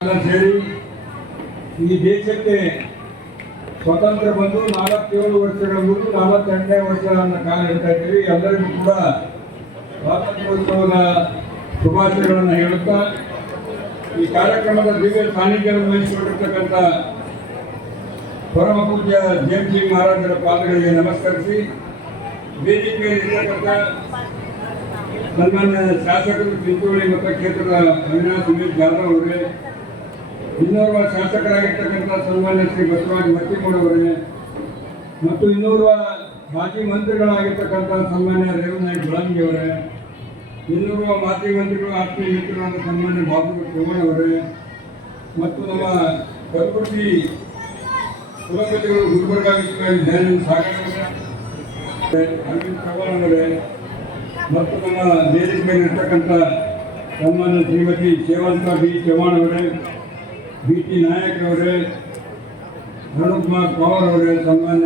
ಸೇರಿ ಈ ದೇಶಕ್ಕೆ ಸ್ವತಂತ್ರ ಬಂದು 47 ವರ್ಷಗಳ ಮುಗಿದು 48ನೇ ವರ್ಷಗಳನ್ನು ಕಾಲ ಇಡ್ತಾ ಇದ್ದೀವಿ. ಎಲ್ಲರಿಗೂ ಕೂಡ ಸ್ವಾತಂತ್ರ್ಯೋತ್ಸವದ ಶುಭಾಶಯಗಳನ್ನು ಹೇಳುತ್ತಾ ಈ ಕಾರ್ಯಕ್ರಮದ ದಿವ್ಯ ಸಾನ್ನಿಧ್ಯವನ್ನು ವಹಿಸಿಕೊಂಡಿರ್ತಕ್ಕಂಥ ಪರಮ ಪೂಜ್ಯ ಜೇಮ್ಸ್ ಸಿಂಗ್ ಮಹಾರಾಜರ ಪಾದಗಳಿಗೆ ನಮಸ್ಕರಿಸಿ, ವೇದಿಕೆಯಲ್ಲಿರ್ತಕ್ಕಂಥ ಸನ್ಮಾನ್ಯ ಶಾಸಕರು ಚಿಂಚೋಳಿ ಮತಕ್ಷೇತ್ರದ ಅವಿನಾಶ್ ಉಮೇಶ್ ಜಾಧವ್ ಅವರೇ, ಇನ್ನೋರ್ವ ಶಾಸಕರಾಗಿರ್ತಕ್ಕಂಥ ಸನ್ಮಾನ್ಯ ಶ್ರೀ ಬಸವರಾಜ ಮತ್ತಿಮೂಡವರೇ ಮತ್ತು ಇನ್ನೋರ್ವ ಮಾಜಿ ಮಂತ್ರಿಗಳಾಗಿರ್ತಕ್ಕಂಥ ಸನ್ಮಾನ್ಯ ರೇವನಾಯಕ್ ಗುಲಾಂಗಿ ಅವರೇ, ಇನ್ನೋರ್ವ ಮಾಜಿ ಮಂತ್ರಿಗಳು ಆತ್ಮೀಯ ಮಿತ್ರರಾದ ಸನ್ಮಾನ್ಯ ಬಾಬು ಚೌಹಾಣ್ ಅವರೇ ಮತ್ತು ನಮ್ಮ ಕಲಬುರಗಿ ಕುಲಪತಿಗಳು ಗುಲ್ಬರ್ಗಾ ವಿಶ್ವವಿದ್ಯಾಲಯ ಸಾಗರ ಅರವಿಂದ್ ಚೌಹಾಣ್ ಅವರೇ ಮತ್ತು ನಮ್ಮ ವೇದಿಕೆ ಮೇಲೆ ಇರ್ತಕ್ಕಂಥ ಸನ್ಮಾನ್ಯ ಶ್ರೀಮತಿ ಸೇವಂತ ಬಿ ಚೌಹಾಣ್ ಅವರೇ, ಬಿ ಟಿ ನಾಯಕ್ ಅವರೇ, ಅರುಣ್ ಕುಮಾರ್ ಪವಾರ್ ಅವರೇ, ಸನ್ಮಾನ್ಯ